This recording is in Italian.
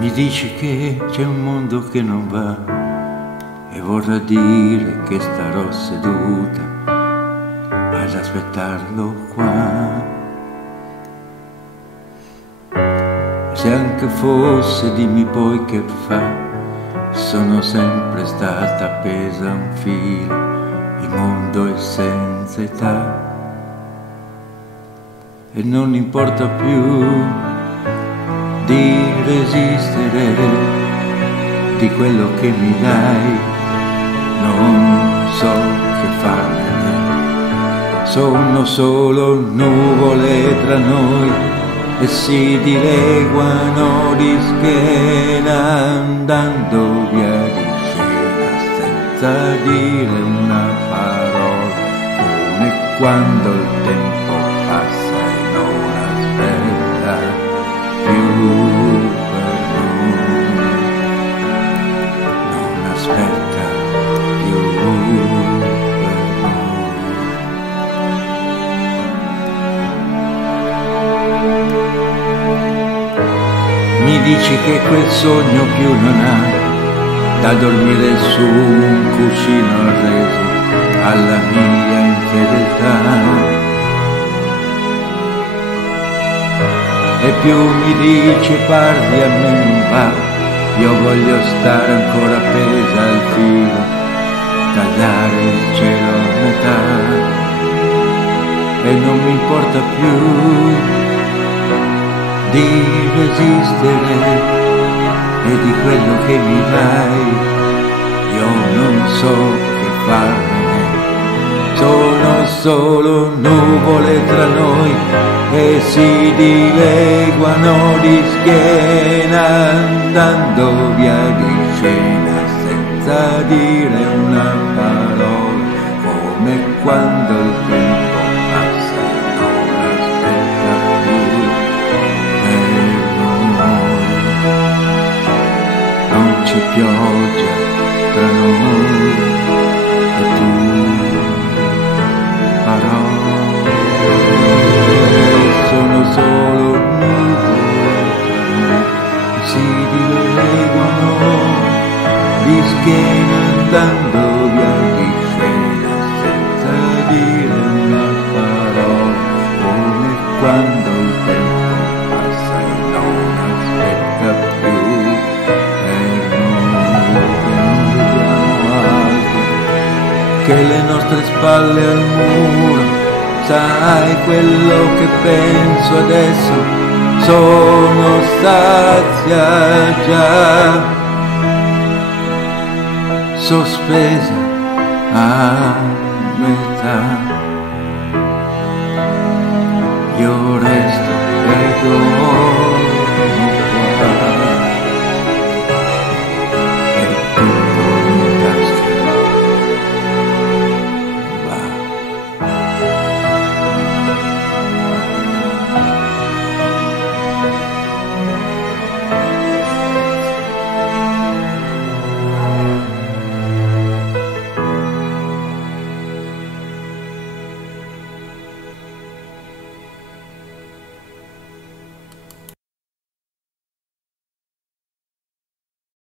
Mi dici che c'è un mondo che non va e vorrà dire che starò seduta ad aspettarlo qua. Se anche fosse, dimmi poi che fa, sono sempre stata appesa a un filo, il mondo è senza età e non importa più di resistere di quello che mi dai, non so che farne, sono solo nuvole tra noi e si dileguano di schiena andando via di scena senza dire una parola, come quando il tempo passa e non aspetta più per noi, non aspetta più per noi. Mi dici che quel sogno più non ha da dormire su un cuscino arreso alla mia infedeltà. E più mi dici parli a me non va, io voglio stare ancora appesa al filo, tagliare il cielo a metà, e non mi importa più di resistere e di quello che mi dai, io non so che farne, sono solo nuvole tra noi e si dileguano di schiena andando via di scena senza dire una parola, come quando il tempo passa e non aspetta più per noi. Non c'è pioggia tra noi e tu parole, sono solo nuvole che si dileguano di schiena andando via di scena senza dire una parola, come quando il tempo passa e non aspetta più per noi, che non vediamo altro che le nostre spalle al muro. Sai quello che penso adesso, sono sazia già, sospesa a metà.